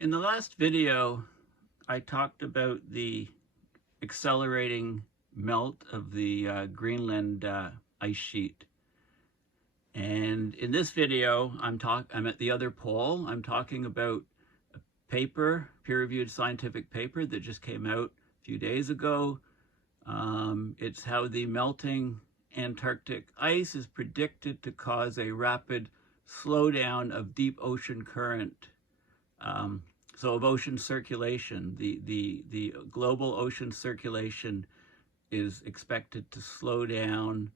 In the last video, I talked about the accelerating melt of the Greenland ice sheet. And in this video, I'm at the other pole. I'm talking about a paper, peer-reviewed scientific paper that just came out a few days ago. It's how the melting Antarctic ice is predicted to cause a rapid slowdown of deep ocean current. So of ocean circulation, the global ocean circulation is expected to slow down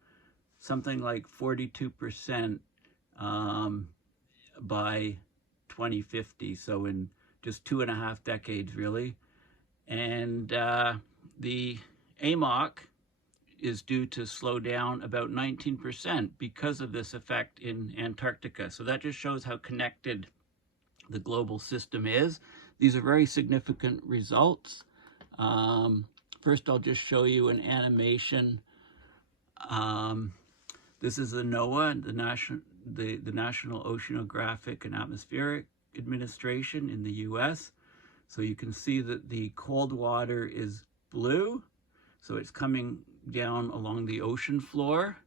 something like 42% by 2050. So in just 2.5 decades, really. And the AMOC is due to slow down about 19% because of this effect in Antarctica. So that just shows how connected the global system is. These are very significant results. First, I'll just show you an animation. This is the NOAA, the National Oceanographic and Atmospheric Administration in the US. So you can see that the cold water is blue. So it's coming down along the ocean floor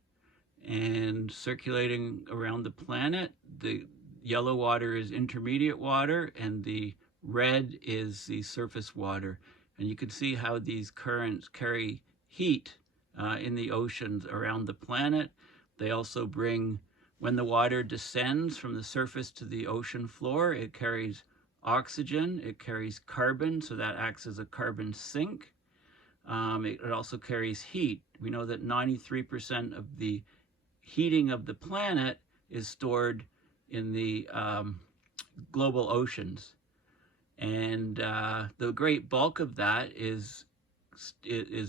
and circulating around the planet. The yellow water is intermediate water, and the red is the surface water. And you can see how these currents carry heat in the oceans around the planet. They also bring, when the water descends from the surface to the ocean floor, it carries oxygen, it carries carbon, so that acts as a carbon sink. It also carries heat. We know that 93% of the heating of the planet is stored in the global oceans. And the great bulk of that is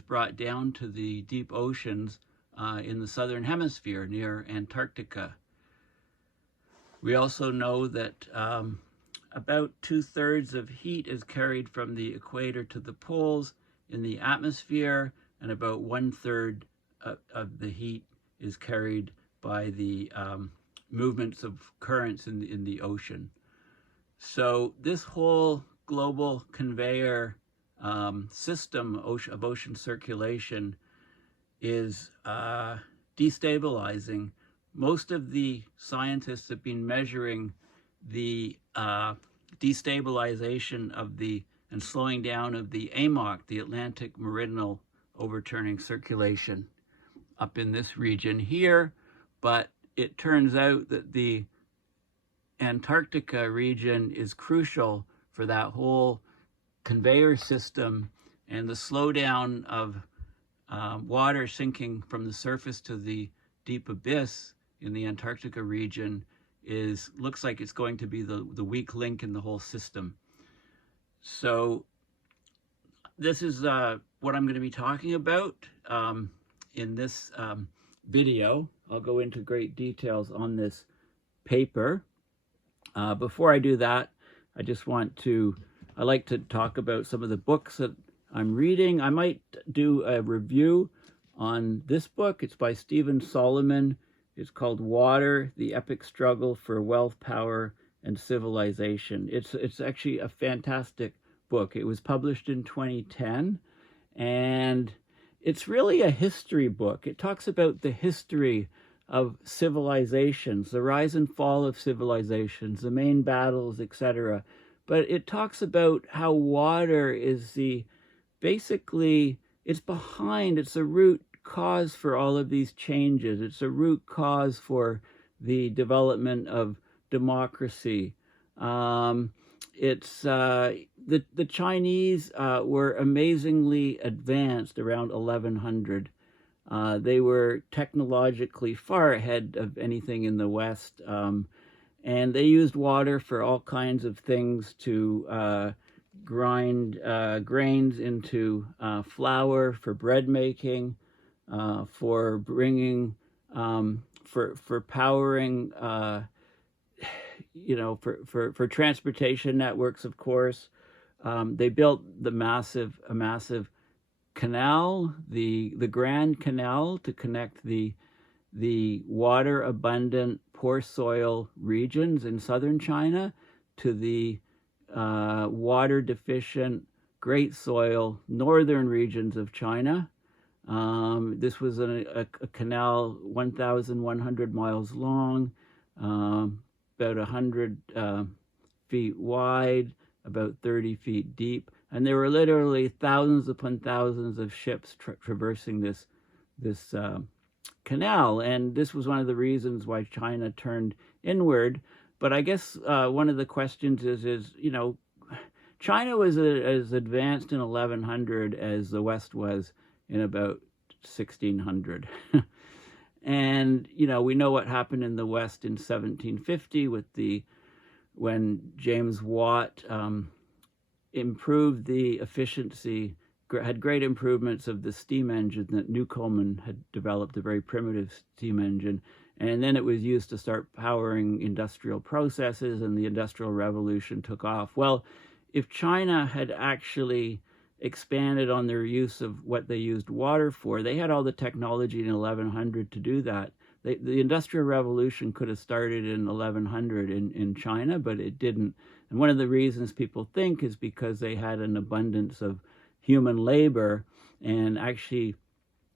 brought down to the deep oceans in the southern hemisphere near Antarctica. We also know that about 2/3 of heat is carried from the equator to the poles in the atmosphere, and about 1/3 of the heat is carried by the movements of currents in the ocean. So this whole global conveyor system of ocean circulation is destabilizing. Most of the scientists have been measuring the destabilization of and slowing down of the AMOC, the Atlantic Meridional Overturning Circulation, up in this region here. But it turns out that the Antarctica region is crucial for that whole conveyor system, and the slowdown of water sinking from the surface to the deep abyss in the Antarctica region looks like it's going to be the weak link in the whole system. So this is what I'm going to be talking about in this video. I'll go into great details on this paper. Before I do that, I like to talk about some of the books that I'm reading. I might do a review on this book. It's by Stephen Solomon. It's called Water, the Epic Struggle for Wealth, Power, and Civilization. It's actually a fantastic book. It was published in 2010, and it's really a history book. It talks about the history of civilizations, the rise and fall of civilizations, the main battles, etc. But it talks about how water is basically, it's a root cause for all of these changes. It's a root cause for the development of democracy. The Chinese were amazingly advanced around 1100. They were technologically far ahead of anything in the West, and they used water for all kinds of things, to grind grains into flour, for bread making, for bringing, for powering, for transportation networks, of course. They built a massive canal, the Grand Canal, to connect the water abundant, poor soil regions in southern China to the water deficient, great soil, northern regions of China. This was a canal 1,100 miles long, about 100 feet wide, about 30 feet deep. And there were literally thousands upon thousands of ships traversing this canal. And this was one of the reasons why China turned inward. But I guess one of the questions is, you know, China was as advanced in 1100 as the West was in about 1600. And, you know, we know what happened in the West in 1750 with when James Watt improved the efficiency, had great improvements of the steam engine that Newcomen had developed, a very primitive steam engine. And then it was used to start powering industrial processes, and the Industrial Revolution took off. Well, if China had actually expanded on their use of what they used water for, they had all the technology in 1100 to do that. The Industrial Revolution could have started in 1100 in China, but it didn't. And one of the reasons people think is because they had an abundance of human labor, and actually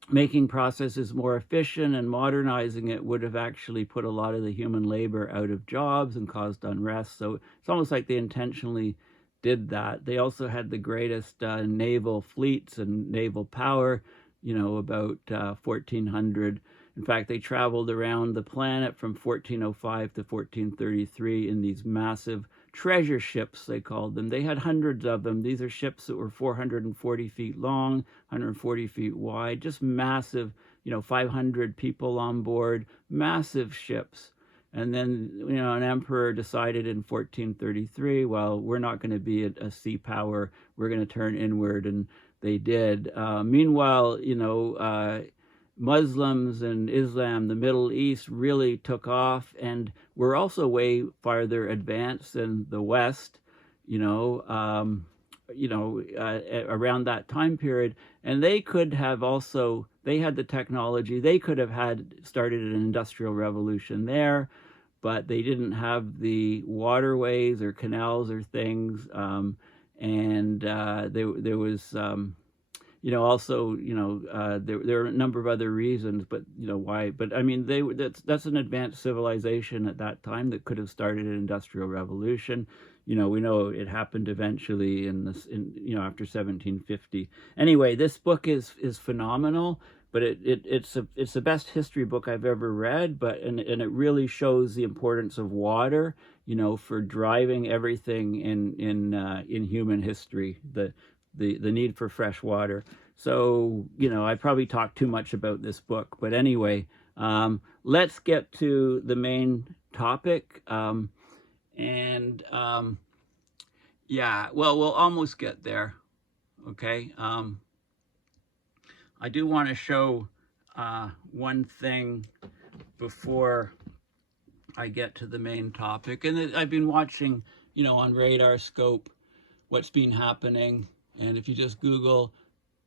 making processes more efficient and modernizing it would have actually put a lot of the human labor out of jobs and caused unrest. So it's almost like they intentionally did that. They also had the greatest naval fleets and naval power, you know, about 1400. In fact, they traveled around the planet from 1405 to 1433 in these massive treasure ships, they called them. They had hundreds of them. These are ships that were 440 feet long, 140 feet wide, just massive, you know, 500 people on board, massive ships. And then, you know, an emperor decided in 1433, well, we're not going to be a sea power. We're going to turn inward, and they did. Meanwhile, you know, Muslims and Islam, the Middle East, really took off, and were also way farther advanced than the West, around that time period. And they could have also, they had the technology, they could have started an industrial revolution there, but they didn't have the waterways or canals or things. There was, also, there are a number of other reasons, but, why. But, I mean, that's an advanced civilization at that time that could have started an industrial revolution. We know it happened eventually after 1750. Anyway, this book is phenomenal, but it's the best history book I've ever read. And it really shows the importance of water, for driving everything in human history. The need for fresh water. So, I probably talked too much about this book, but anyway, let's get to the main topic. We'll almost get there. Okay. I do want to show one thing before I get to the main topic. And I've been watching, on radar scope, what's been happening. And if you just Google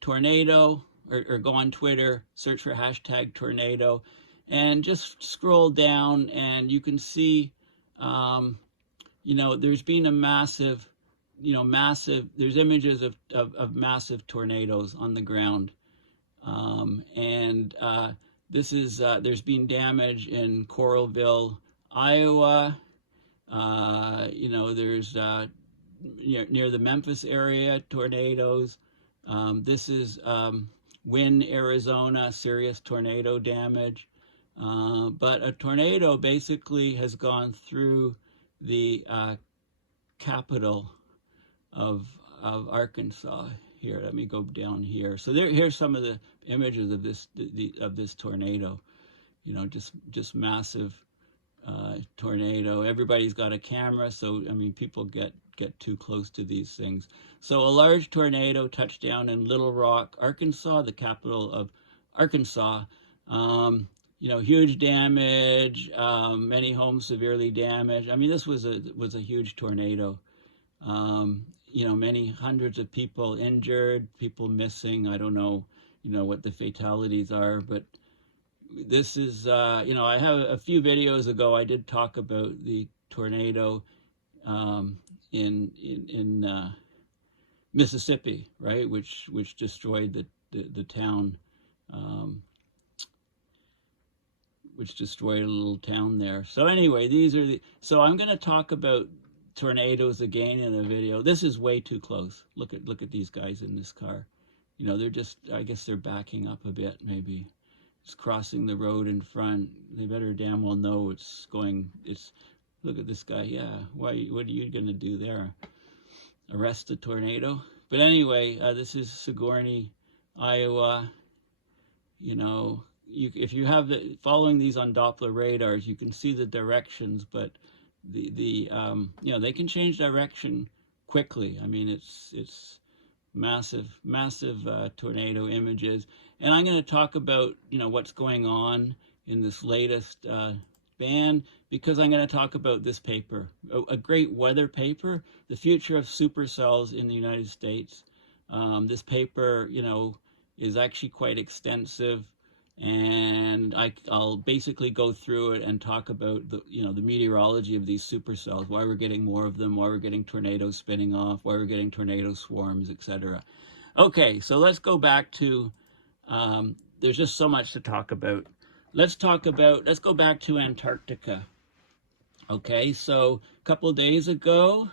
tornado or go on Twitter, search for hashtag tornado, and just scroll down, and you can see, there's been a massive, there's images of massive tornadoes on the ground. This is, there's been damage in Coralville, Iowa. There's, near the Memphis area, tornadoes. This is Wynn, Arizona, serious tornado damage. But a tornado basically has gone through the capital of Arkansas. Here, let me go down here. So here's some of the images of this tornado. Just massive tornado. Everybody's got a camera, so people get too close to these things. So a large tornado touched down in Little Rock, Arkansas, the capital of Arkansas. Huge damage, many homes severely damaged. This was a huge tornado. Many hundreds of people injured, people missing. I don't know, what the fatalities are, but this is, I have a few videos ago, I did talk about the tornado in Mississippi, right, which destroyed the town, which destroyed a little town there. So anyway, so I'm going to talk about tornadoes again in a video. This is way too close. Look at these guys in this car. You know, they're just, I guess they're backing up a bit, maybe. It's crossing the road in front. They better damn well know look at this guy. Yeah, what are you going to do there? Arrest the tornado? But anyway, this is Sigourney, Iowa. You know, if you have following these on Doppler radars, you can see the directions, but you know, they can change direction quickly. I mean, it's massive tornado images. And I'm going to talk about, you know, what's going on in this latest band, because I'm going to talk about this paper, a great weather paper, The Future of Supercells in the United States. This paper, you know, is actually quite extensive, and I'll basically go through it and talk about the meteorology of these supercells, why we're getting more of them, why we're getting tornadoes spinning off, why we're getting tornado swarms, etc. Okay, so let's go back to, there's just so much to talk about. Let's go back to Antarctica. Okay, so a couple of days ago,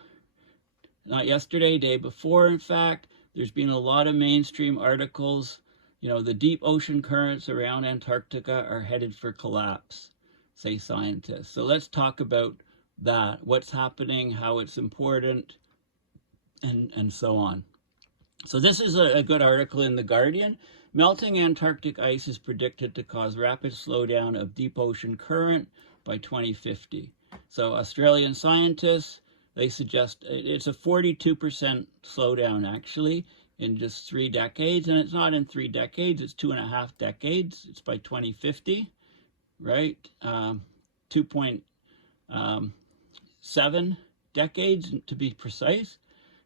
not yesterday, day before, in fact, there's been a lot of mainstream articles. You know, the deep ocean currents around Antarctica are headed for collapse, say scientists. So let's talk about that, what's happening, how it's important, and so on. So this is a good article in The Guardian. Melting Antarctic ice is predicted to cause rapid slowdown of deep ocean current by 2050. So Australian scientists, they suggest it's a 42% slowdown, actually, in just 3 decades. And it's not in 3 decades, it's 2.5 decades. It's by 2050, right? 2.7 decades, to be precise.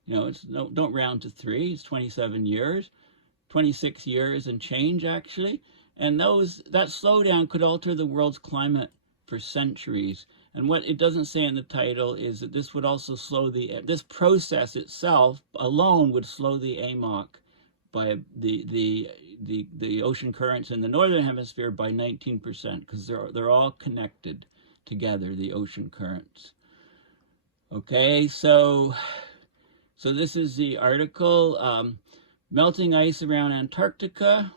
You know, don't round to 3, it's 27 years. 26 years and change, actually. And that slowdown could alter the world's climate for centuries. And what it doesn't say in the title is that this would also slow this process itself alone would slow the AMOC by the ocean currents in the northern hemisphere by 19%, because they're all connected together, the ocean currents. Okay, so this is the article. Melting ice around Antarctica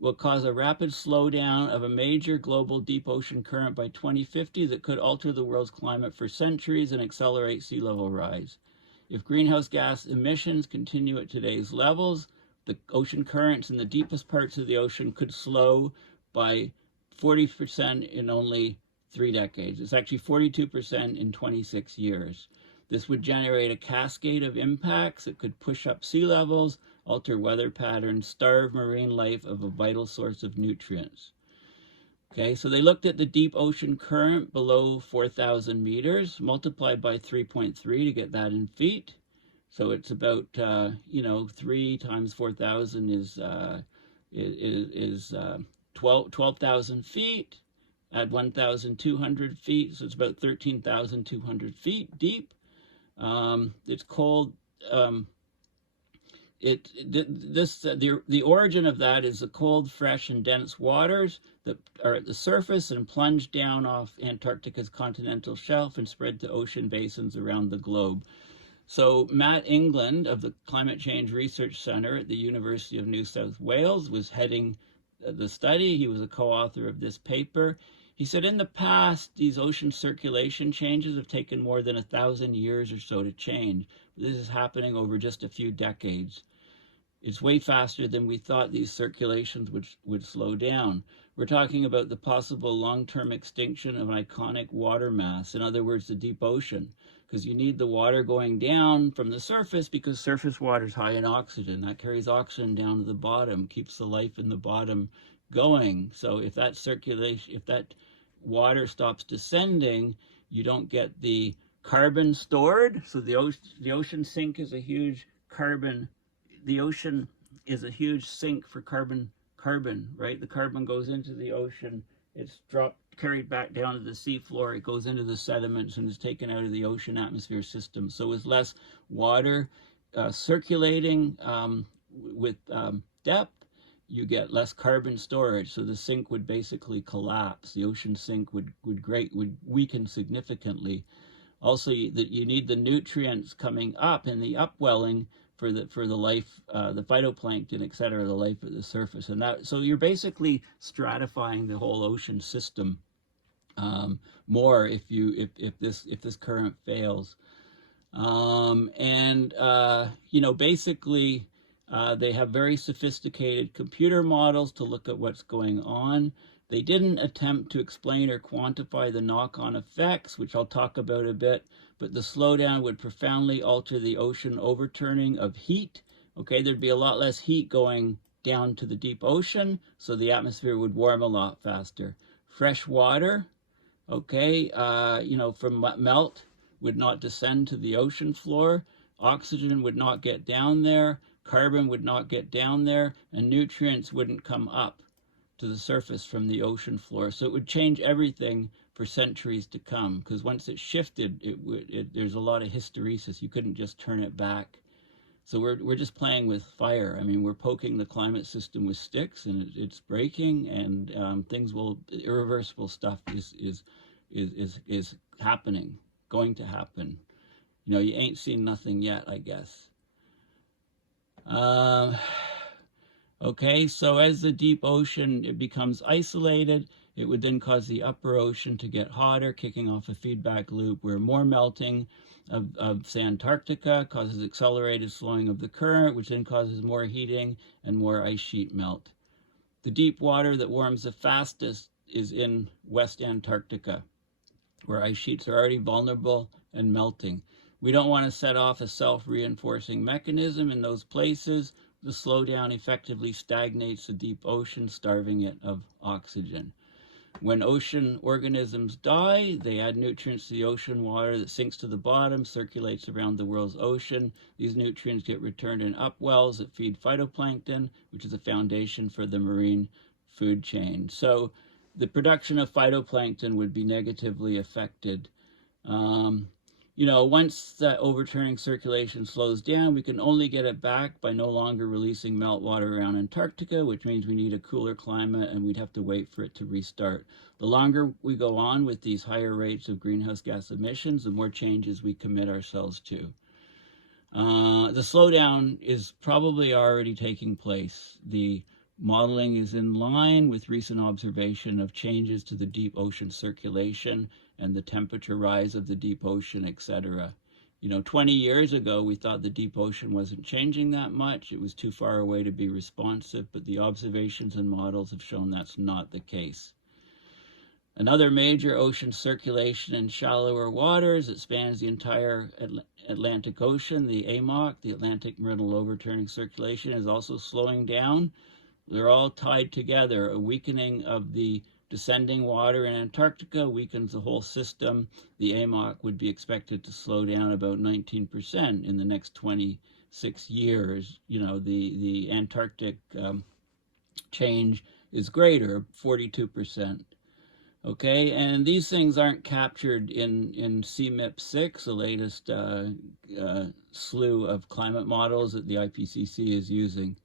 will cause a rapid slowdown of a major global deep ocean current by 2050 that could alter the world's climate for centuries and accelerate sea level rise. If greenhouse gas emissions continue at today's levels, the ocean currents in the deepest parts of the ocean could slow by 40% in only 3 decades. It's actually 42% in 26 years. This would generate a cascade of impacts that could push up sea levels, alter weather patterns, starve marine life of a vital source of nutrients. Okay, so they looked at the deep ocean current below 4,000 meters, multiplied by 3.3 to get that in feet. So it's about, 3 times 4,000 is 12,000 feet. Add 1,200 feet, so it's about 13,200 feet deep. It's called, the origin of that is the cold, fresh, and dense waters that are at the surface and plunge down off Antarctica's continental shelf and spread to ocean basins around the globe. So Matt England of the Climate Change Research Center at the University of New South Wales was heading the study. He was a co-author of this paper. He said, in the past, these ocean circulation changes have taken more than 1,000 years or so to change. This is happening over just a few decades. It's way faster than we thought these circulations would slow down. We're talking about the possible long-term extinction of an iconic water mass, in other words, the deep ocean, because you need the water going down from the surface because surface water is high in oxygen. That carries oxygen down to the bottom, keeps the life in the bottom going. So if that water stops descending, you don't get the carbon stored. So the ocean sink is a huge the ocean is a huge sink for carbon, right? The carbon goes into the ocean, it's dropped carried back down to the seafloor, it goes into the sediments and is taken out of the ocean atmosphere system. So with less water circulating with depth, you get less carbon storage. So the sink would basically collapse. The ocean sink would weaken significantly. Also, you need the nutrients coming up in the upwelling for the life, the phytoplankton, et cetera, the life at the surface. And that, so you're basically stratifying the whole ocean system more if this current fails. Basically, they have very sophisticated computer models to look at what's going on. They didn't attempt to explain or quantify the knock-on effects, which I'll talk about a bit, but the slowdown would profoundly alter the ocean overturning of heat. Okay, there'd be a lot less heat going down to the deep ocean, so the atmosphere would warm a lot faster. Fresh water, okay, from melt would not descend to the ocean floor. Oxygen would not get down there. Carbon would not get down there, and nutrients wouldn't come up to the surface from the ocean floor. So it would change everything for centuries to come, because once it shifted, there's a lot of hysteresis. You couldn't just turn it back. So we're just playing with fire. I mean, we're poking the climate system with sticks, and it's breaking, and irreversible stuff is happening, going to happen. You ain't seen nothing yet, I guess. Okay, so as the deep ocean, it becomes isolated, it would then cause the upper ocean to get hotter, kicking off a feedback loop where more melting of say, Antarctica causes accelerated slowing of the current, which then causes more heating and more ice sheet melt. The deep water that warms the fastest is in West Antarctica, where ice sheets are already vulnerable and melting. We don't want to set off a self-reinforcing mechanism in those places. The slowdown effectively stagnates the deep ocean, starving it of oxygen. When ocean organisms die, they add nutrients to the ocean water that sinks to the bottom, circulates around the world's ocean. These nutrients get returned in upwells that feed phytoplankton, which is a foundation for the marine food chain. So the production of phytoplankton would be negatively affected. Once that overturning circulation slows down, we can only get it back by no longer releasing meltwater around Antarctica, which means we need a cooler climate and we'd have to wait for it to restart. The longer we go on with these higher rates of greenhouse gas emissions, the more changes we commit ourselves to. The slowdown is probably already taking place. The modeling is in line with recent observation of changes to the deep ocean circulation and the temperature rise of the deep ocean, etc. 20 years ago, we thought the deep ocean wasn't changing that much. It was too far away to be responsive, but the observations and models have shown that's not the case. Another major ocean circulation in shallower waters that spans the entire Atlantic Ocean, the AMOC, the Atlantic Meridional Overturning Circulation, is also slowing down. They're all tied together. A weakening of the descending water in Antarctica weakens the whole system. The AMOC would be expected to slow down about 19% in the next 26 years. The Antarctic change is greater, 42%. Okay, and these things aren't captured in CMIP6, the latest slew of climate models that the IPCC is using.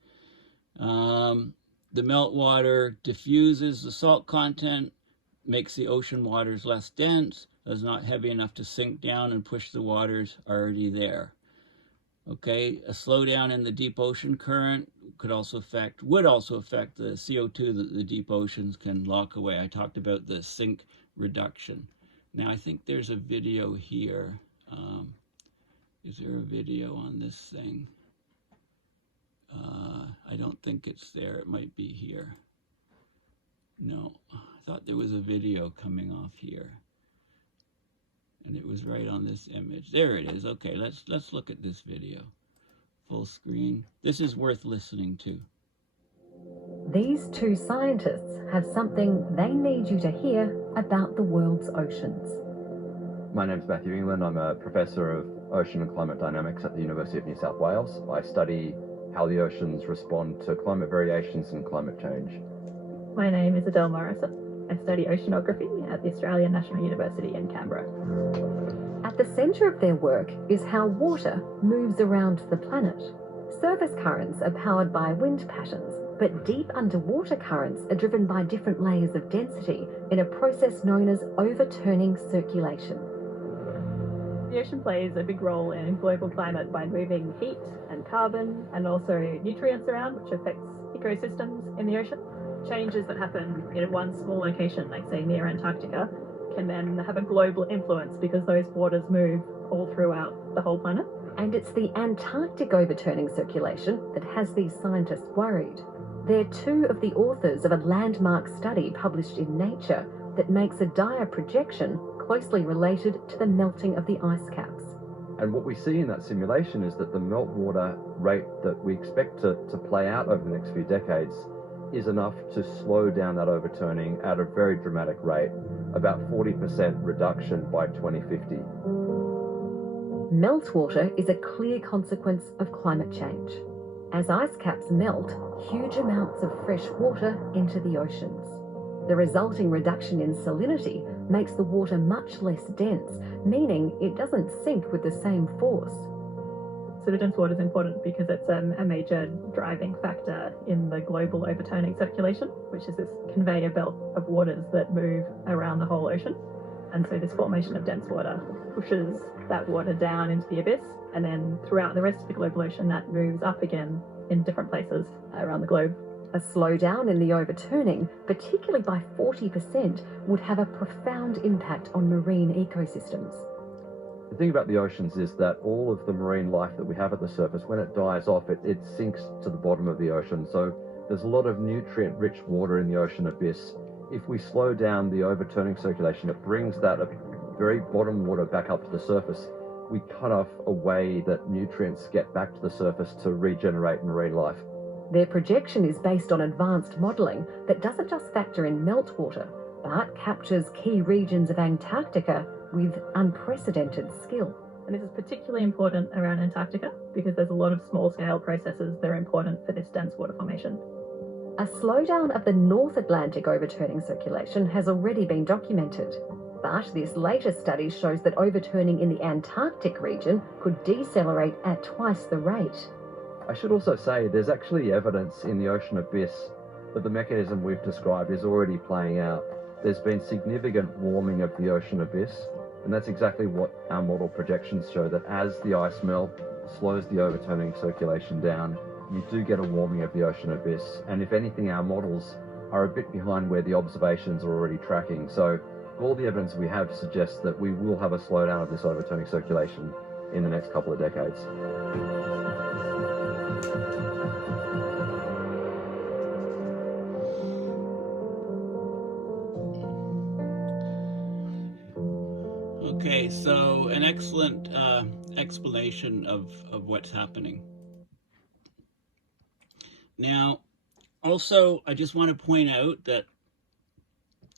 The meltwater diffuses the salt content, makes the ocean waters less dense, is not heavy enough to sink down and push the waters already there. Okay, a slowdown in the deep ocean current would also affect the CO2 that the deep oceans can lock away. I talked about the sink reduction. Now I think there's a video here. Is there a video on this thing? I don't think it's there. It might be here. No, I thought there was a video coming off here. And it was right on this image. There it is. Okay, let's look at this video. Full screen. This is worth listening to. These two scientists have something they need you to hear about the world's oceans. My name's Matthew England. I'm a professor of ocean and climate dynamics at the University of New South Wales. I study how the oceans respond to climate variations and climate change. My name is Adele Morrison. I study oceanography at the Australian National University in Canberra. At the centre of their work is how water moves around the planet. Surface currents are powered by wind patterns, but deep underwater currents are driven by different layers of density in a process known as overturning circulation. The ocean plays a big role in global climate by moving heat and carbon and also nutrients around, which affects ecosystems in the ocean. Changes that happen in one small location, like say near Antarctica, can then have a global influence because those waters move all throughout the whole planet. And it's the Antarctic overturning circulation that has these scientists worried. They're two of the authors of a landmark study published in Nature that makes a dire projection closely related to the melting of the ice caps. And what we see in that simulation is that the meltwater rate that we expect to play out over the next few decades is enough to slow down that overturning at a very dramatic rate, about 40% reduction by 2050. Meltwater is a clear consequence of climate change. As ice caps melt, huge amounts of fresh water enter the oceans. The resulting reduction in salinity makes the water much less dense, meaning it doesn't sink with the same force. So the dense water is important because it's a major driving factor in the global overturning circulation, which is this conveyor belt of waters that move around the whole ocean. And so this formation of dense water pushes that water down into the abyss, and then throughout the rest of the global ocean that moves up again in different places around the globe. A slowdown in the overturning, particularly by 40%, would have a profound impact on marine ecosystems. The thing about the oceans is that all of the marine life that we have at the surface, when it dies off, it sinks to the bottom of the ocean. So there's a lot of nutrient-rich water in the ocean abyss. If we slow down the overturning circulation, it brings that very bottom water back up to the surface. We cut off a way that nutrients get back to the surface to regenerate marine life. Their projection is based on advanced modelling that doesn't just factor in meltwater, but captures key regions of Antarctica with unprecedented skill. And this is particularly important around Antarctica because there's a lot of small-scale processes that are important for this dense water formation. A slowdown of the North Atlantic overturning circulation has already been documented, but this latest study shows that overturning in the Antarctic region could decelerate at twice the rate. I should also say there's actually evidence in the ocean abyss that the mechanism we've described is already playing out. There's been significant warming of the ocean abyss, and that's exactly what our model projections show, that as the ice melt slows the overturning circulation down, you do get a warming of the ocean abyss. And if anything, our models are a bit behind where the observations are already tracking. So all the evidence we have suggests that we will have a slowdown of this overturning circulation in the next couple of decades. Okay, so an excellent explanation of what's happening. Now, also, I just want to point out that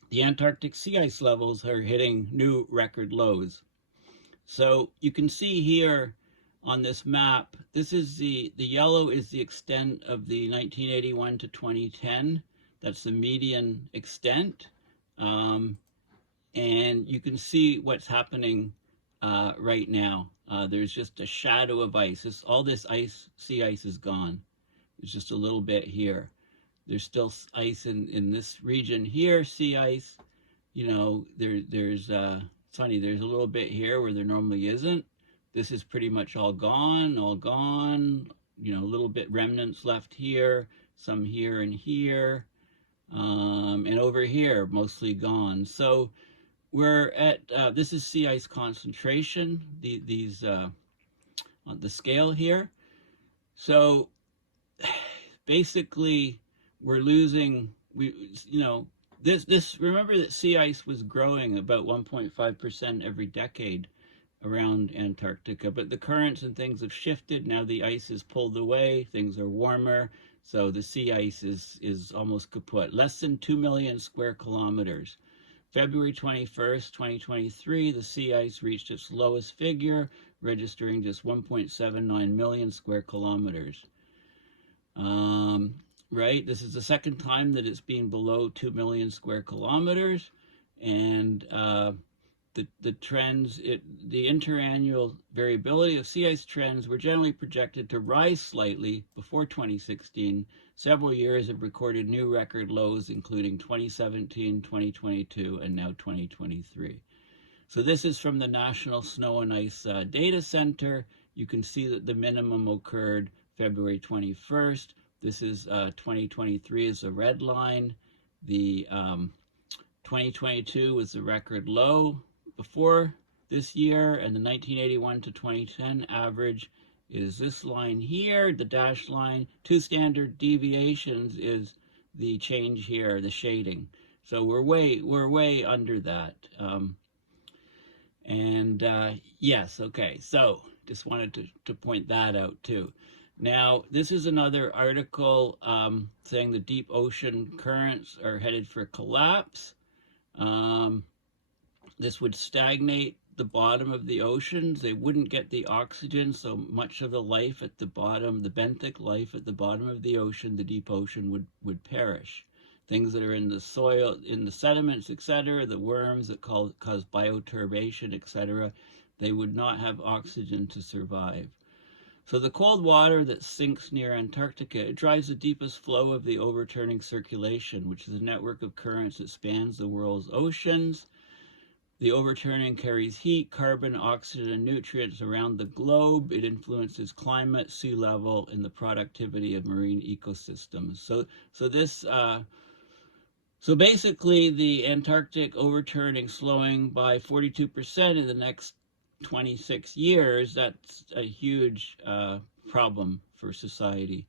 the Antarctic sea ice levels are hitting new record lows. So you can see here on this map, this is the yellow is the extent of the 1981 to 2010. That's the median extent. And you can see what's happening right now. There's just a shadow of ice. All this sea ice is gone. There's just a little bit here. There's still ice in this region here, sea ice. You know, there's it's funny, there's a little bit here where there normally isn't. This is pretty much all gone. You know, a little bit remnants left here, some here and here. And over here, mostly gone. So we're at, this is sea ice concentration, these on the scale here. So basically we're losing, remember that sea ice was growing about 1.5% every decade around Antarctica, but the currents and things have shifted. Now the ice is pulled away, things are warmer, so the sea ice is almost kaput. Less than 2 million square kilometers. February 21st, 2023, the sea ice reached its lowest figure, registering just 1.79 million square kilometers. right? This is the second time that it's been below 2 million square kilometers. And the trends, the interannual variability of sea ice trends were generally projected to rise slightly before 2016. Several years have recorded new record lows, including 2017, 2022, and now 2023. So this is from the National Snow and Ice Data Center. You can see that the minimum occurred February 21st. This is 2023 is the red line. The 2022 was the record low before this year, and the 1981 to 2010 average is this line here, the dashed line. 2 standard deviations is the change here, the shading. So we're way under that. Yes, okay, so just wanted to point that out too. Now, this is another article saying the deep ocean currents are headed for collapse. This would stagnate the bottom of the oceans. They wouldn't get the oxygen, so much of the life at the bottom, the benthic life at the bottom of the ocean, the deep ocean would perish. Things that are in the soil, in the sediments, etc., the worms that cause bioturbation, etc., they would not have oxygen to survive. So the cold water that sinks near Antarctica, it drives the deepest flow of the overturning circulation, which is a network of currents that spans the world's oceans. The overturning carries heat, carbon, oxygen, and nutrients around the globe. It influences climate, sea level, and the productivity of marine ecosystems. So basically, the Antarctic overturning slowing by 42% in the next 26 years, that's a huge problem for society.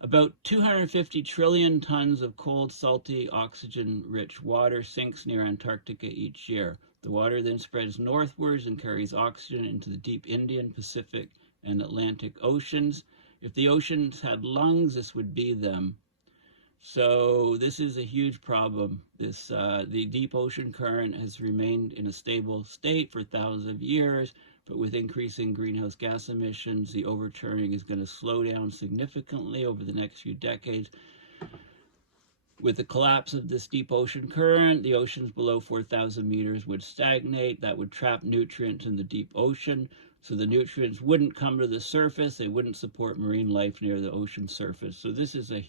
About 250 trillion tons of cold, salty, oxygen-rich water sinks near Antarctica each year. The water then spreads northwards and carries oxygen into the deep Indian, Pacific, and Atlantic Oceans. If the oceans had lungs, this would be them. So this is a huge problem. The deep ocean current has remained in a stable state for thousands of years, but with increasing greenhouse gas emissions, the overturning is going to slow down significantly over the next few decades. With the collapse of this deep ocean current, the oceans below 4,000 meters would stagnate. That would trap nutrients in the deep ocean. So the nutrients wouldn't come to the surface. They wouldn't support marine life near the ocean surface. So this is a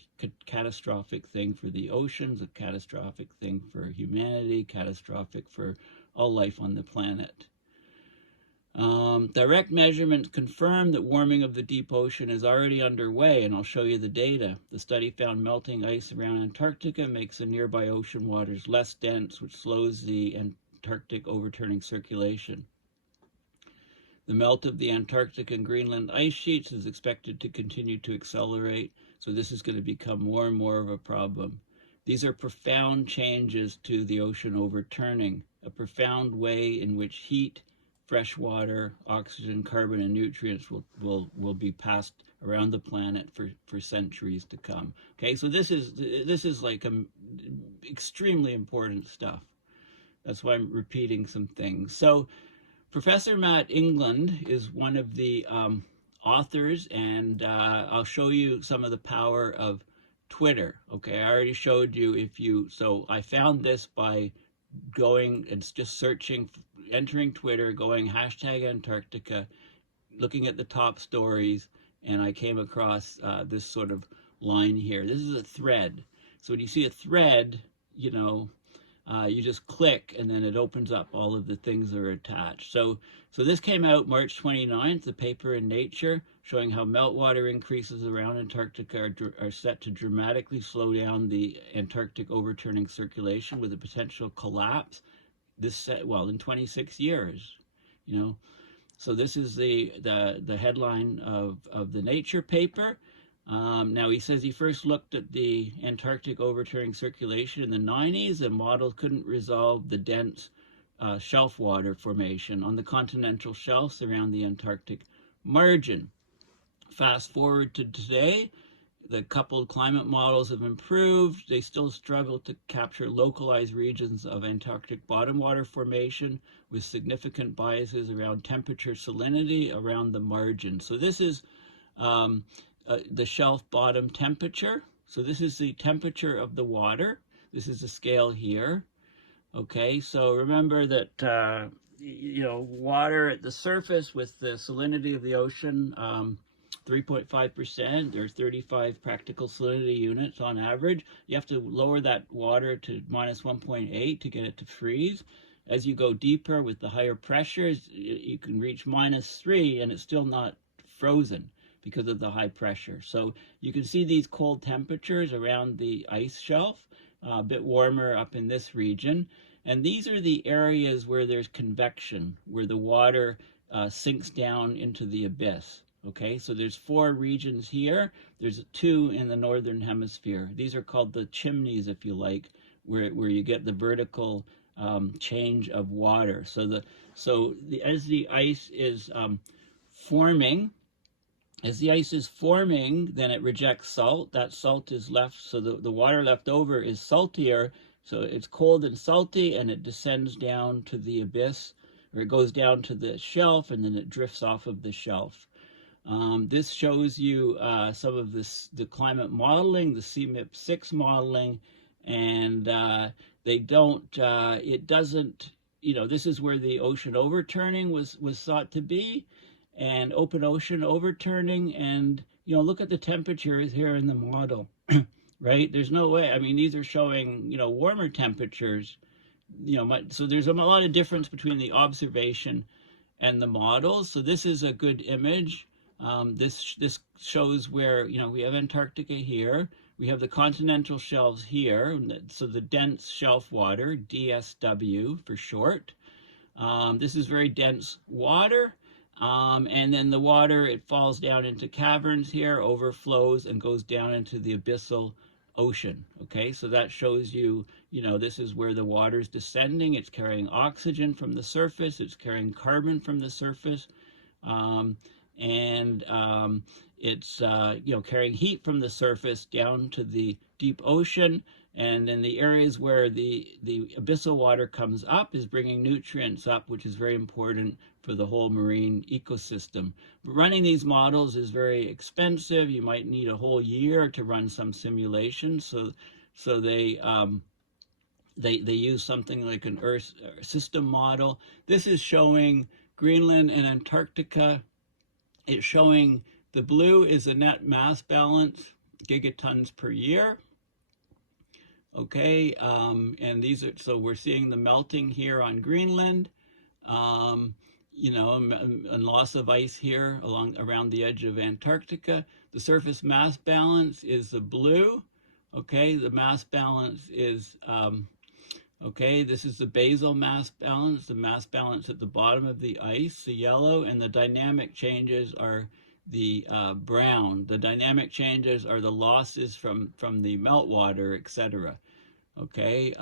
catastrophic thing for the oceans, a catastrophic thing for humanity, catastrophic for all life on the planet. Direct measurements confirm that warming of the deep ocean is already underway, and I'll show you the data. The study found melting ice around Antarctica makes the nearby ocean waters less dense, which slows the Antarctic overturning circulation. The melt of the Antarctic and Greenland ice sheets is expected to continue to accelerate, so this is going to become more and more of a problem. These are profound changes to the ocean overturning, a profound way in which heat, fresh water, oxygen, carbon, and nutrients will be passed around the planet for centuries to come. Okay, so this is like extremely important stuff. That's why I'm repeating some things. So Professor Matt England is one of the authors, and I'll show you some of the power of Twitter. Okay, I already showed you so I found this by going and just searching, entering Twitter, going #Antarctica, looking at the top stories, and I came across this sort of line here. This is a thread. So when you see a thread, you just click and then it opens up all of the things that are attached. So this came out March 29th, a paper in Nature showing how meltwater increases around Antarctica are set to dramatically slow down the Antarctic overturning circulation with a potential collapse in 26 years, So this is the headline of the Nature paper. Now, he says he first looked at the Antarctic overturning circulation in the 90s, and models couldn't resolve the dense shelf water formation on the continental shelves around the Antarctic margin. Fast forward to today, the coupled climate models have improved. They still struggle to capture localized regions of Antarctic bottom water formation with significant biases around temperature salinity around the margin. So this is the shelf bottom temperature. So this is the temperature of the water. This is the scale here. Okay, so remember that, you know, water at the surface with the salinity of the ocean, 3.5%, or 35 practical salinity units on average. You have to lower that water to minus 1.8 to get it to freeze. As you go deeper with the higher pressures, you can reach -3 and it's still not frozen because of the high pressure. So you can see these cold temperatures around the ice shelf, a bit warmer up in this region. And these are the areas where there's convection, where the water sinks down into the abyss. Okay, so there's 4 regions here. There's 2 in the northern hemisphere. These are called the chimneys, if you like, where you get the vertical change of water. As the ice is forming, then it rejects salt. That salt is left, so the water left over is saltier. So it's cold and salty, and it descends down to the abyss, or it goes down to the shelf, and then it drifts off of the shelf. This shows you some of the climate modeling, the CMIP6 modeling, and it doesn't, you know, this is where the ocean overturning was thought to be, and open ocean overturning, and, you know, look at the temperatures here in the model, right? There's no way, I mean, these are showing, you know, warmer temperatures, you know, so there's a lot of difference between the observation and the models. So this is a good image. This shows where, you know, we have Antarctica here, we have the continental shelves here, so the dense shelf water, DSW for short. This is very dense water, and then the water, it falls down into caverns here, overflows, and goes down into the abyssal ocean. Okay, so that shows you, you know, this is where the water is descending. It's carrying oxygen from the surface, it's carrying carbon from the surface, it's you know, carrying heat from the surface down to the deep ocean, and in the areas where the abyssal water comes up is bringing nutrients up, which is very important for the whole marine ecosystem. But running these models is very expensive. You might need a whole year to run some simulations, so they use something like an Earth system model. This is showing Greenland and Antarctica. It's showing the blue is a net mass balance, gigatons per year. Okay, and these are, so we're seeing the melting here on Greenland, you know, and loss of ice here around the edge of Antarctica. The surface mass balance is the blue. Okay, the mass balance is, okay, this is the basal mass balance, the mass balance at the bottom of the ice, the yellow, and the dynamic changes are the brown. The dynamic changes are the losses from the meltwater, etc. Okay,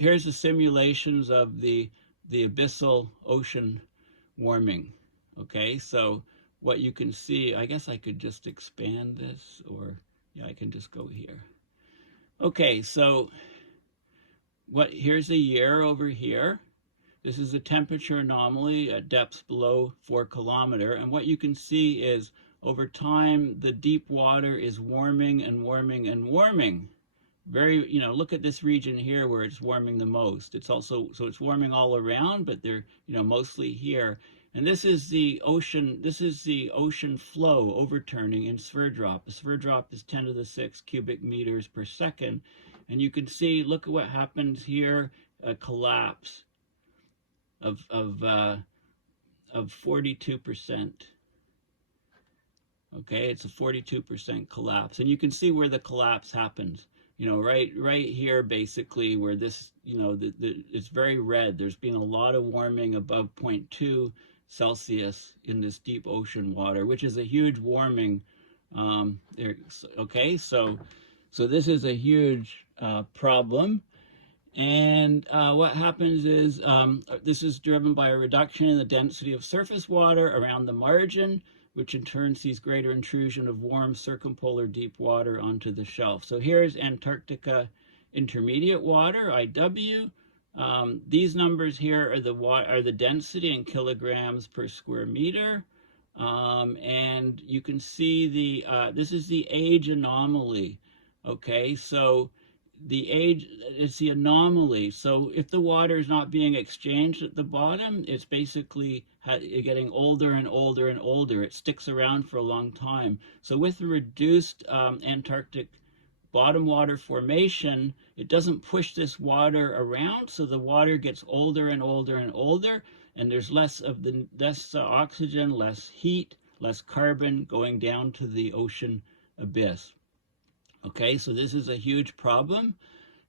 here's the simulations of the abyssal ocean warming. Okay, so what you can see, I guess I could just expand this, or yeah, I can just go here. Okay, so here's a year over here. This is a temperature anomaly at depths below 4 kilometers. And what you can see is over time, the deep water is warming and warming and warming. Very, you know, look at this region here where it's warming the most. It's also, so it's warming all around, but they're, you know, mostly here. And this is the ocean flow overturning in sphere drop. A sphere drop is 10 to the 6 cubic meters per second. And you can see, look at what happens here, a collapse of 42%. Okay, it's a 42% collapse. And you can see where the collapse happens. You know, right here, basically, where this, you know, it's very red. There's been a lot of warming above 0.2 Celsius in this deep ocean water, which is a huge warming. Okay, so this is a huge problem. And what happens is, this is driven by a reduction in the density of surface water around the margin, which in turn sees greater intrusion of warm circumpolar deep water onto the shelf. So here's Antarctica intermediate water, IW. These numbers here are the density in kilograms per square meter. And you can see this is the age anomaly. Okay, so the age, it's the anomaly. So if the water is not being exchanged at the bottom, it's basically getting older and older and older. It sticks around for a long time. So with the reduced Antarctic bottom water formation, it doesn't push this water around, so the water gets older and older and older, and there's less oxygen, less heat, less carbon going down to the ocean abyss. Okay, so this is a huge problem.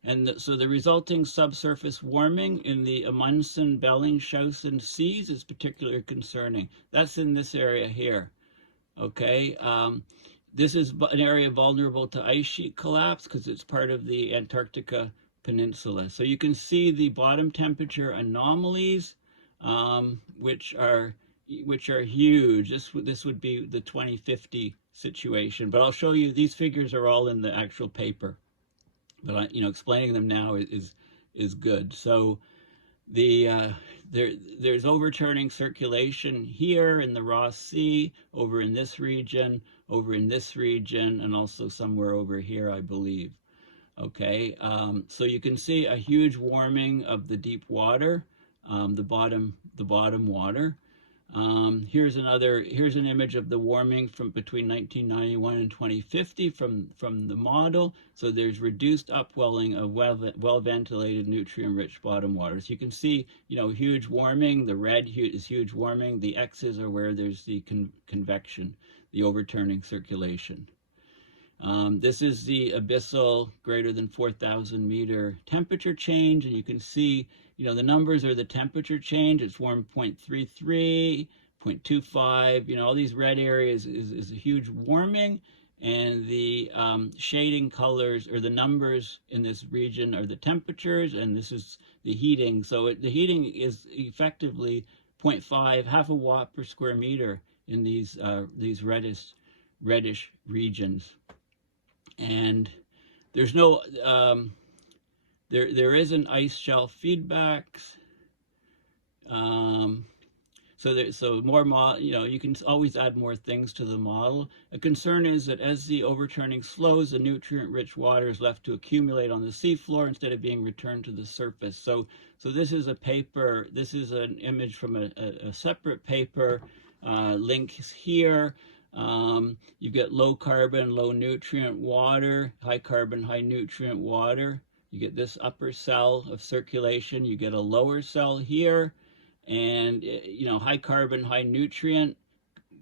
And so the resulting subsurface warming in the Amundsen, Bellingshausen seas is particularly concerning. That's in this area here. Okay, this is an area vulnerable to ice sheet collapse because it's part of the Antarctica Peninsula. So you can see the bottom temperature anomalies, which are huge. This would be the 2050 situation, but I'll show you, these figures are all in the actual paper, but explaining them now is good. So there's overturning circulation here in the Ross Sea, over in this region, and also somewhere over here, I believe. Okay, so you can see a huge warming of the deep water, the bottom water. Here's an image of the warming from between 1991 and 2050 from the model. So there's reduced upwelling of well-ventilated, nutrient-rich bottom water. So you can see, huge warming. The red is huge warming. The X's are where there's the convection, the overturning circulation. This is the abyssal greater than 4,000 meter temperature change, and you can see, the numbers are the temperature change. It's warm 0.33, 0.25, all these red areas is a huge warming, and the shading colors or the numbers in this region are the temperatures, and this is the heating. So the heating is effectively 0.5, half a watt per square meter in these reddish regions. And there's no there isn't ice shelf feedbacks. So more you can always add more things to the model. A concern is that as the overturning slows, the nutrient-rich water is left to accumulate on the seafloor instead of being returned to the surface. So this is a paper. This is an image from a separate paper. Links here. You get low carbon, low nutrient water, high carbon, high nutrient water. You get this upper cell of circulation. You get a lower cell here, and high carbon, high nutrient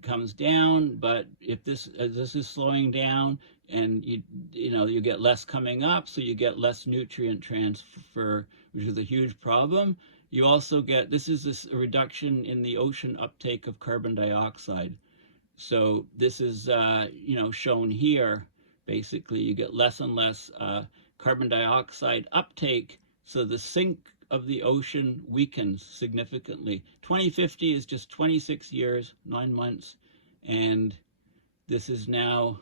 comes down. But if this is slowing down, and you get less coming up, so you get less nutrient transfer, which is a huge problem. You also get a reduction in the ocean uptake of carbon dioxide. So this is, shown here. Basically, you get less and less carbon dioxide uptake, so the sink of the ocean weakens significantly. 2050 is just 26 years, 9 months, and this is now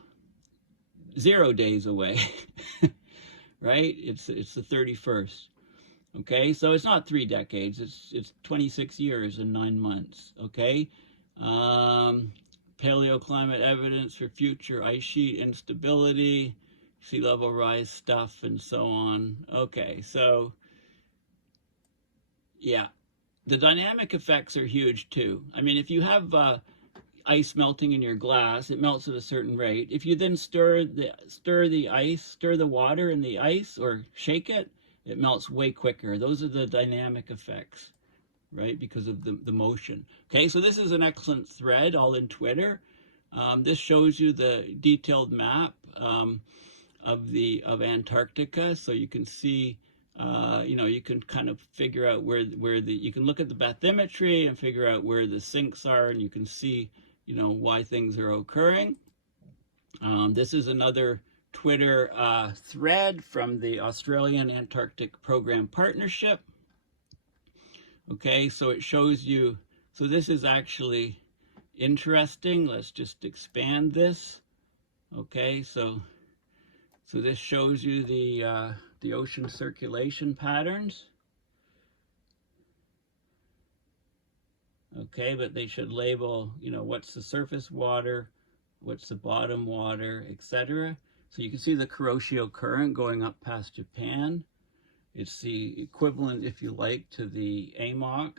0 days away, right? It's the 31st. Okay, so it's not 3 decades, it's 26 years and 9 months, okay? Paleoclimate evidence for future ice sheet instability, sea level rise stuff, and so on. Okay, so yeah, the dynamic effects are huge too. I mean, if you have ice melting in your glass, it melts at a certain rate. If you then stir the water in the ice or shake it, it melts way quicker. Those are the dynamic effects, right? Because of the motion. Okay, so this is an excellent thread all in Twitter. This shows you the detailed map of Antarctica, so you can see, you can kind of figure out you can look at the bathymetry and figure out where the sinks are, and you can see, why things are occurring. This is another Twitter thread from the Australian Antarctic Program Partnership. Okay, so it shows you, so this is actually interesting. Let's just expand this. Okay, so this shows you the ocean circulation patterns. Okay, but they should label, you know, what's the surface water, what's the bottom water, etc. So you can see the Kuroshio current going up past Japan. It's the equivalent, if you like, to the AMOC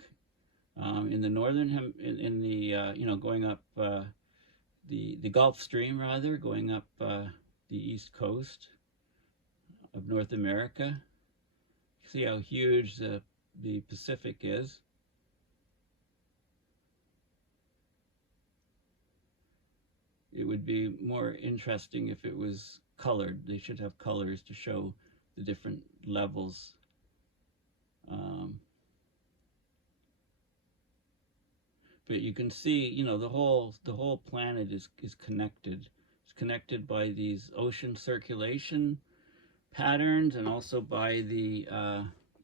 in the northern, in the, you know, going up the Gulf Stream, rather, going up the east coast of North America. See how huge the Pacific is. It would be more interesting if it was colored. They should have colors to show the different levels. But you can see, you know, the whole planet is connected. It's connected by these ocean circulation patterns, and also by the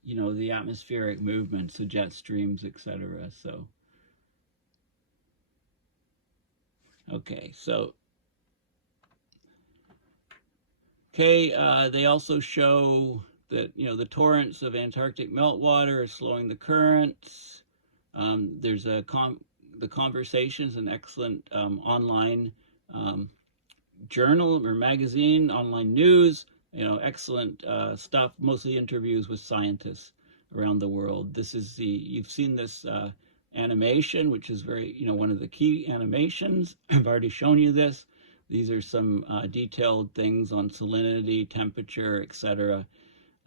you know, the atmospheric movements, the jet streams, etc. So okay, so they also show that, you know, the torrents of Antarctic meltwater are slowing the currents. There's the Conversation's an excellent online journal or magazine, online news, you know, excellent stuff, mostly interviews with scientists around the world. This is you've seen this animation, which is very, you know, one of the key animations. I've already shown you this. These are some detailed things on salinity, temperature, etc.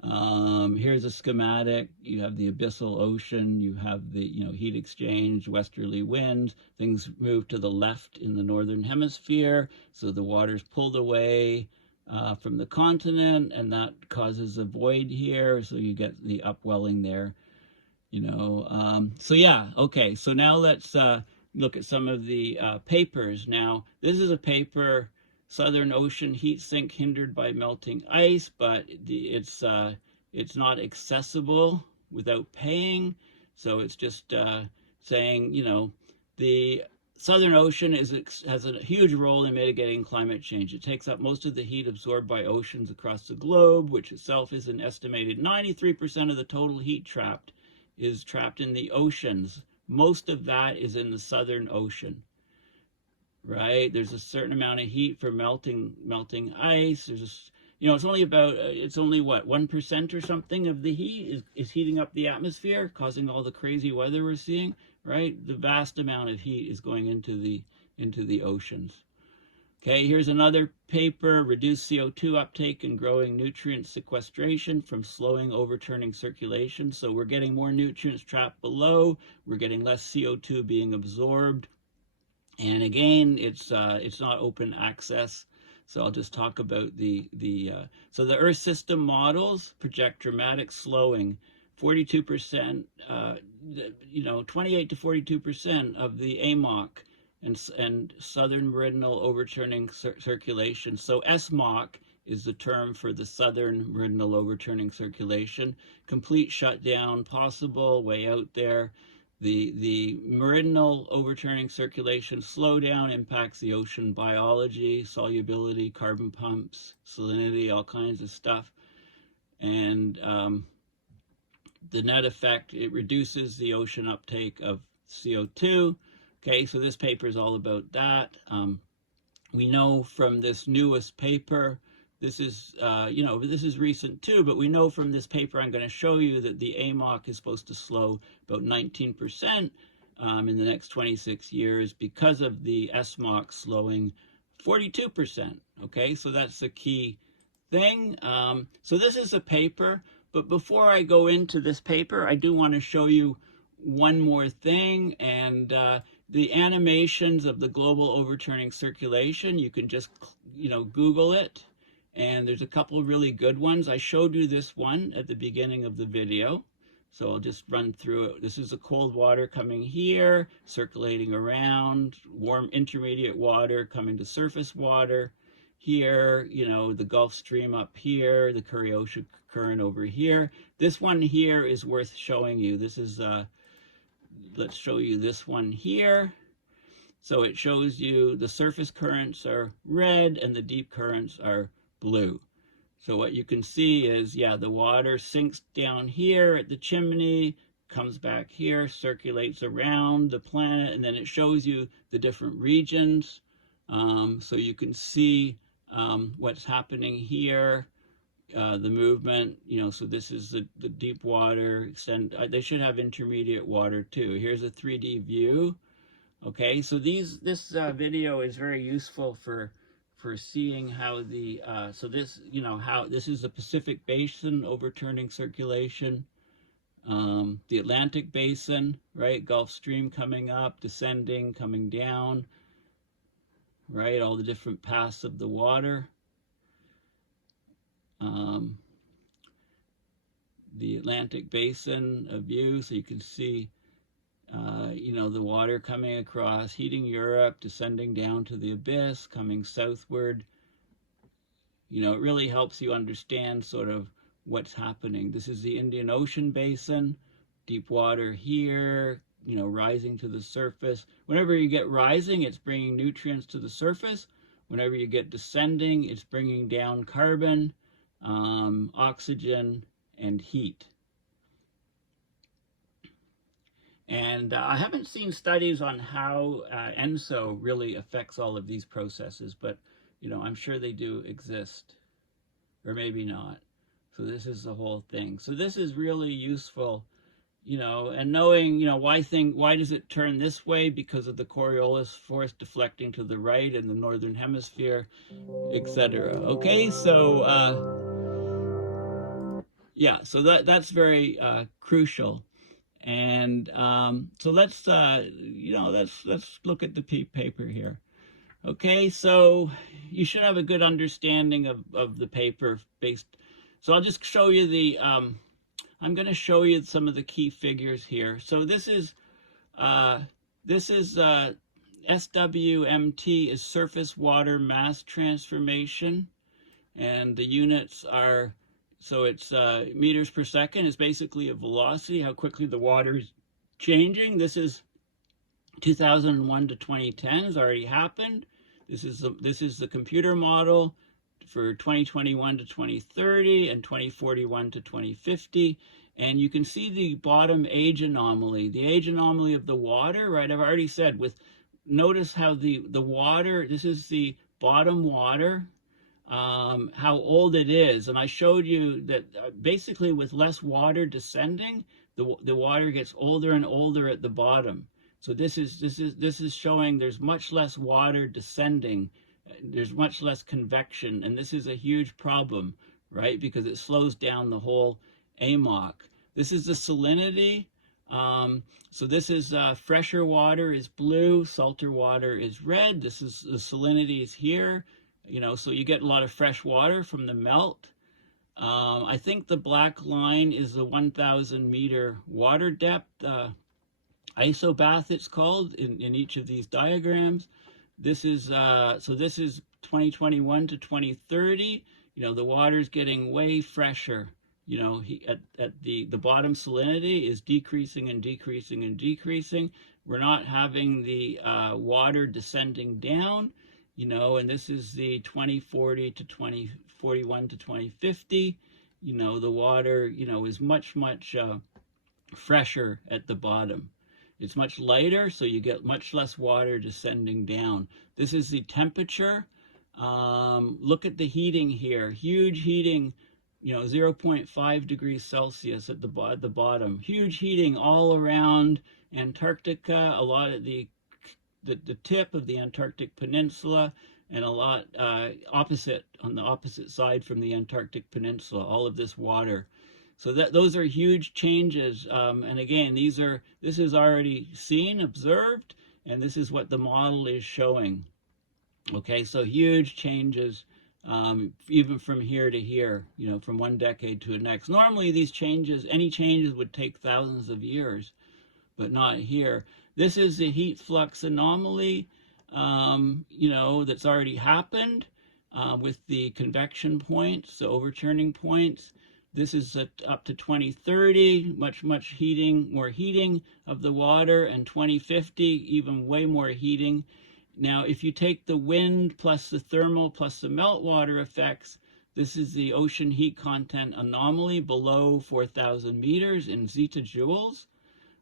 Here's a schematic. You have the abyssal ocean, you have the, you know, heat exchange, westerly winds. Things move to the left in the northern hemisphere, so the water's pulled away from the continent, and that causes a void here, so you get the upwelling there, you know. So yeah, okay, so now let's look at some of the papers. Now, this is a paper, Southern Ocean heat sink hindered by melting ice, but it's not accessible without paying. So it's just saying, you know, the Southern Ocean has a huge role in mitigating climate change. It takes up most of the heat absorbed by oceans across the globe, which itself is an estimated 93% of the total heat is trapped in the oceans. Most of that is in the Southern Ocean, right? There's a certain amount of heat for melting ice. There's you know, it's only what, 1% or something of the heat is heating up the atmosphere, causing all the crazy weather we're seeing, right? The vast amount of heat is going into the oceans. Okay, here's another paper, reduce CO2 uptake and growing nutrient sequestration from slowing overturning circulation. So we're getting more nutrients trapped below, we're getting less CO2 being absorbed. And again, it's not open access. So I'll just talk about so the Earth system models project dramatic slowing, 42%, you know, 28 to 42% of the AMOC and Southern Meridional Overturning Circulation. So SMOC is the term for the Southern Meridional Overturning Circulation. Complete shutdown possible, way out there. The meridional overturning circulation slowdown impacts the ocean biology, solubility, carbon pumps, salinity, all kinds of stuff. And the net effect, it reduces the ocean uptake of CO2. Okay, so this paper is all about that. We know from this newest paper, this is, you know, this is recent too, but we know from this paper I'm going to show you that the AMOC is supposed to slow about 19% in the next 26 years because of the SMOC slowing 42%. Okay, so that's the key thing. So this is a paper, but before I go into this paper, I do want to show you one more thing, and the animations of the global overturning circulation, you can just, you know, Google it. And there's a couple of really good ones. I showed you this one at the beginning of the video, so I'll just run through it. This is the cold water coming here, circulating around, warm intermediate water coming to surface water here, you know, the Gulf Stream up here, the Kuroshio current over here. This one here is worth showing you. This is, let's show you this one here. So it shows you the surface currents are red and the deep currents are blue. So what you can see is, yeah, the water sinks down here at the chimney, comes back here, circulates around the planet, and then it shows you the different regions. So you can see what's happening here, the movement, so this is the deep water. They should have intermediate water too. Here's a 3D view. Okay, so this video is very useful for seeing how how this is the Pacific Basin overturning circulation, the Atlantic Basin, right? Gulf Stream coming up, descending, coming down, right? All the different paths of the water. The Atlantic Basin view, so you can see the water coming across, heating Europe, descending down to the abyss, coming southward. It really helps you understand sort of what's happening. This is the Indian Ocean Basin, deep water here, rising to the surface. Whenever you get rising, it's bringing nutrients to the surface. Whenever you get descending, it's bringing down carbon, oxygen, and heat. And I haven't seen studies on how ENSO really affects all of these processes, but I'm sure they do exist, or maybe not. So this is the whole thing. So this is really useful, and knowing, why does it turn this way? Because of the Coriolis force deflecting to the right in the northern hemisphere, etc. Okay, so yeah, so that's very crucial. And so let's look at the paper here. Okay, so you should have a good understanding of the paper based. So I'll just show you I'm going to show you some of the key figures here. So this is SWMT is surface water mass transformation, and the units are, so it's meters per second is basically a velocity, how quickly the water is changing. This is 2001 to 2010 has already happened. This is the computer model for 2021 to 2030 and 2041 to 2050. And you can see the bottom age anomaly, the age anomaly of the water, right? I've already said, notice how the water, this is the bottom water, how old it is. And I showed you that basically with less water descending, the water gets older and older at the bottom. So this is showing there's much less water descending. There's much less convection, and this is a huge problem, right? Because it slows down the whole AMOC. This is the salinity. So this is fresher water is blue, salter water is red. This is the salinity is here. So you get a lot of fresh water from the melt. I think the black line is the 1,000 meter water depth, isobath it's called in each of these diagrams. This is, so this is 2021 to 2030. The water's getting way fresher. At the bottom salinity is decreasing and decreasing and decreasing. We're not having the water descending down. And this is the 2040 to 2041 to 2050. The water, is much fresher at the bottom. It's much lighter, so you get much less water descending down. This is the temperature. Look at the heating here. Huge heating, 0.5 degrees Celsius at the bottom. Huge heating all around Antarctica, a lot of the tip of the Antarctic Peninsula, and a lot on the opposite side from the Antarctic Peninsula, all of this water. So those are huge changes. And again, this is already seen, observed, and this is what the model is showing. Okay, so huge changes, even from here to here, from one decade to the next. Normally these changes, any changes would take thousands of years, but not here. This is the heat flux anomaly, that's already happened with the convection points, the overturning points. This is up to 2030, much heating, more heating of the water, and 2050, even way more heating. Now, if you take the wind plus the thermal plus the meltwater effects, this is the ocean heat content anomaly below 4,000 meters in zetajoules.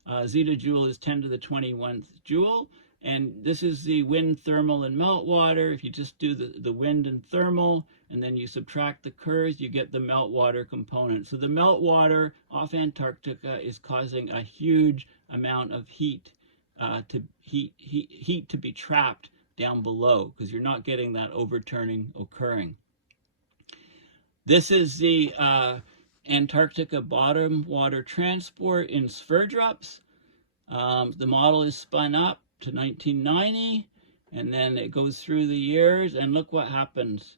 Zetajoule is 10 to the 21th joule. And this is the wind, thermal, and meltwater. If you just do the wind and thermal, and then you subtract the curves, you get the meltwater component. So the meltwater off Antarctica is causing a huge amount of heat to be trapped down below, because you're not getting that overturning occurring. This is the Antarctica bottom water transport in Sverdrups. The model is spun up to 1990, and then it goes through the years, and look what happens.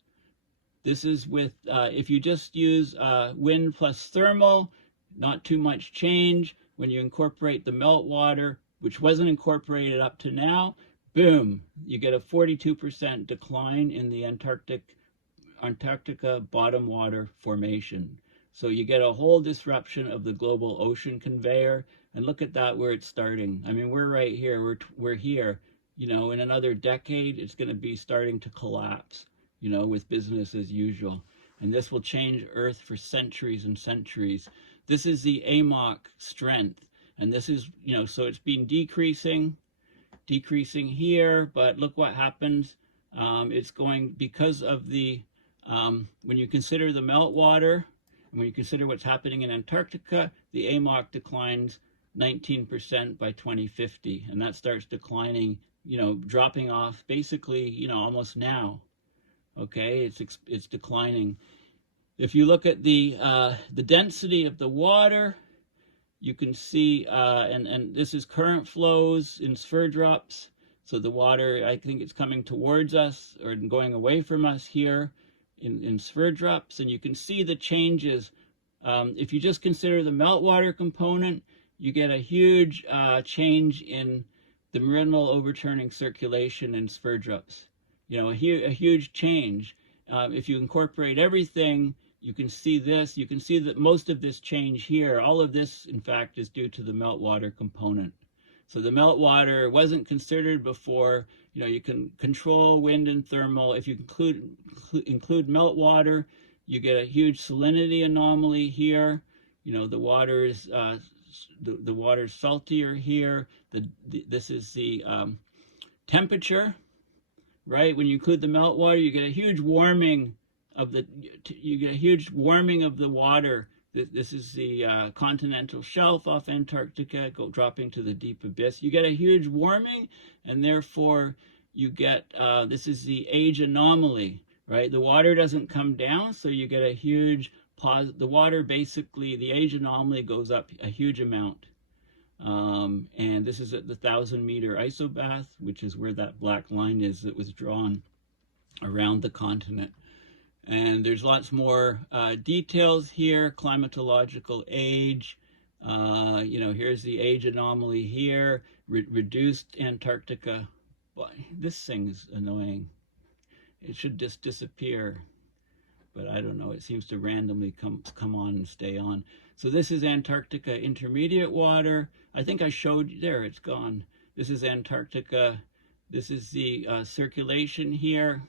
This is with, if you just use wind plus thermal, not too much change. When you incorporate the meltwater, which wasn't incorporated up to now, boom, you get a 42% decline in the Antarctica bottom water formation. So you get a whole disruption of the global ocean conveyor. And look at that, where it's starting. I mean, we're right here. We're here. You know, in another decade, it's going to be starting to collapse, you know, with business as usual. And this will change Earth for centuries and centuries. This is the AMOC strength. And this is, you know, so it's been decreasing here. But look what happens. It's going, because of the, when you consider the meltwater, and when you consider what's happening in Antarctica, the AMOC declines 19% by 2050, and that starts declining, you know, dropping off basically, you know, almost now. Okay, it's declining. If you look at the density of the water, you can see, and this is current flows in Sverdrups. So the water, I think it's coming towards us or going away from us here in Sverdrups, and you can see the changes. If you just consider the meltwater component, you get a huge change in the meridional overturning circulation in Sverdrups. You know, a huge change. If you incorporate everything, you can see this. You can see that most of this change here, all of this, in fact, is due to the meltwater component. So the meltwater wasn't considered before. You know, you can control wind and thermal. If you include meltwater, you get a huge salinity anomaly here. You know, the water is the water's saltier here. This is the temperature, right? When you include the meltwater, you get a huge warming of the water. This is the continental shelf off Antarctica, dropping to the deep abyss. You get a huge warming, and therefore you get, this is the age anomaly, right? The water doesn't come down, so you get a huge pause. The water, basically, the age anomaly goes up a huge amount. And this is at the 1,000-meter isobath, which is where that black line is that was drawn around the continent. And there's lots more details here. Climatological age. You know, here's the age anomaly here. Reduced Antarctica. Boy, this thing's annoying. It should just disappear. But I don't know. It seems to randomly come on and stay on. So this is Antarctica intermediate water. I think I showed you there. It's gone. This is Antarctica. This is the circulation here.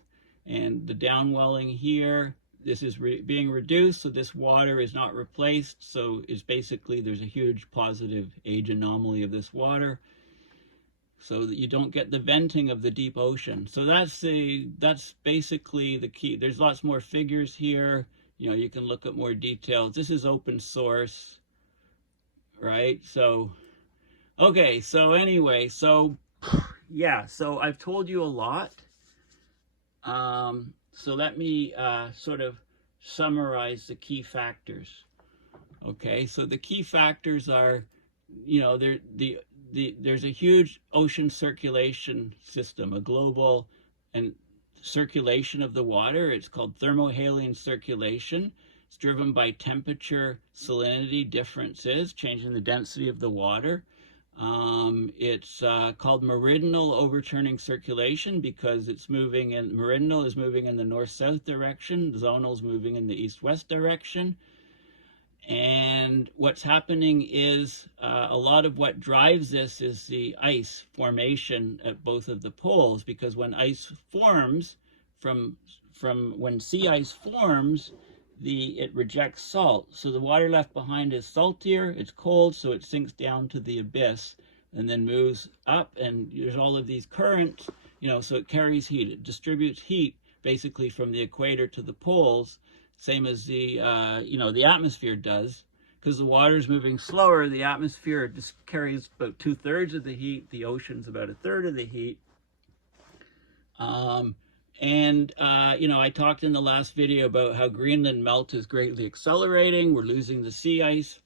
And the downwelling here, this is being reduced, so this water is not replaced. So it's basically, there's a huge positive age anomaly of this water, so that you don't get the venting of the deep ocean. So that's basically the key. There's lots more figures here. You know, you can look at more details. This is open source, right? So, okay, so anyway, so yeah, so I've told you a lot. So let me sort of summarize the key factors. Okay, so the key factors are, you know, there's a huge ocean circulation system, a global and circulation of the water. It's called thermohaline circulation. It's driven by temperature, salinity differences, changing the density of the water. It's called meridional overturning circulation because it's moving in, meridional is moving in the north-south direction, zonal is moving in the east-west direction. And what's happening is a lot of what drives this is the ice formation at both of the poles, because when ice forms, from when sea ice forms, it rejects salt. So the water left behind is saltier, it's cold, so it sinks down to the abyss and then moves up, and there's all of these currents, so it carries heat. It distributes heat basically from the equator to the poles, same as the atmosphere does. Because the water is moving slower, the atmosphere just carries about 2/3 of the heat. The ocean's about 1/3 of the heat. I talked in the last video about how Greenland melt is greatly accelerating. We're losing the sea ice.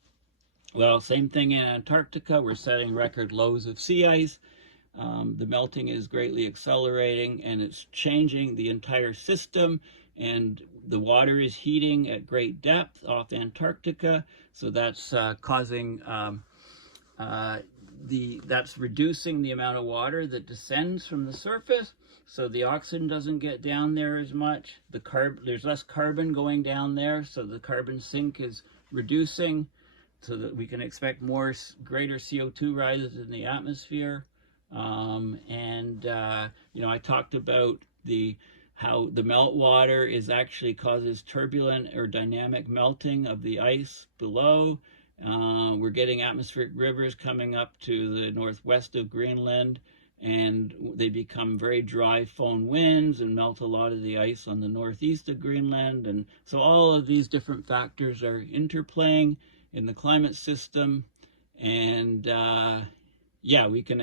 Well, same thing in Antarctica. We're setting record lows of sea ice. The melting is greatly accelerating, and it's changing the entire system. And the water is heating at great depth off Antarctica, so that's causing that's reducing the amount of water that descends from the surface. So the oxygen doesn't get down there as much. There's less carbon going down there, so the carbon sink is reducing, so that we can expect greater CO2 rises in the atmosphere. I talked about how the meltwater actually causes turbulent or dynamic melting of the ice below. We're getting atmospheric rivers coming up to the northwest of Greenland, and they become very dry foehn winds and melt a lot of the ice on the northeast of Greenland. And so all of these different factors are interplaying in the climate system. And we can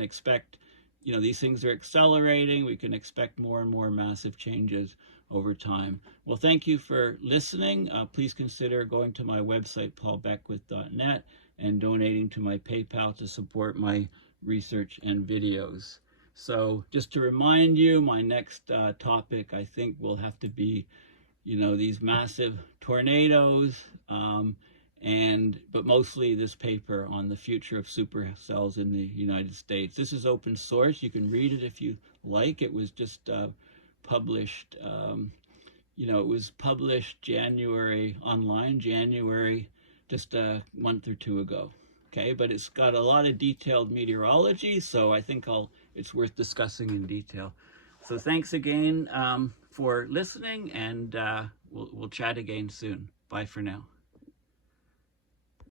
expect, these things are accelerating. We can expect more and more massive changes over time. Well, thank you for listening. Please consider going to my website, paulbeckwith.net, and donating to my PayPal to support my research and videos. So just to remind you, my next topic, I think, will have to be, these massive tornadoes, but mostly this paper on the future of supercells in the United States. This is open source. You can read it if you like. It was just published, it was published January, just a month or two ago. Okay, but it's got a lot of detailed meteorology, so I think it's worth discussing in detail. So thanks again for listening, and we'll chat again soon. Bye for now.